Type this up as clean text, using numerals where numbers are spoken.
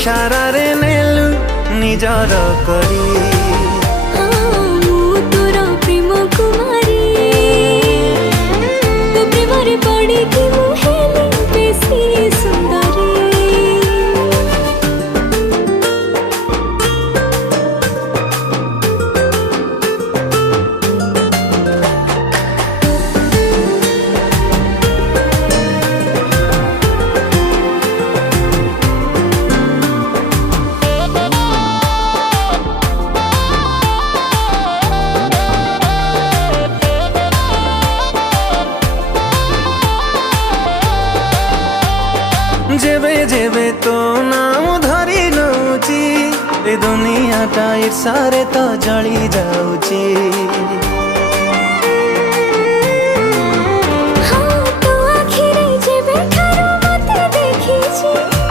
इशारा रे नेलु निजर करी तोर प्रेम कुमारी तो प्रेम रे पड़ी कि मु हेली बेसी सुंदरी जेबे जेबे तो नाम धरी नौची ए दुनिया टा ईर्षारे तो जली जाऊची।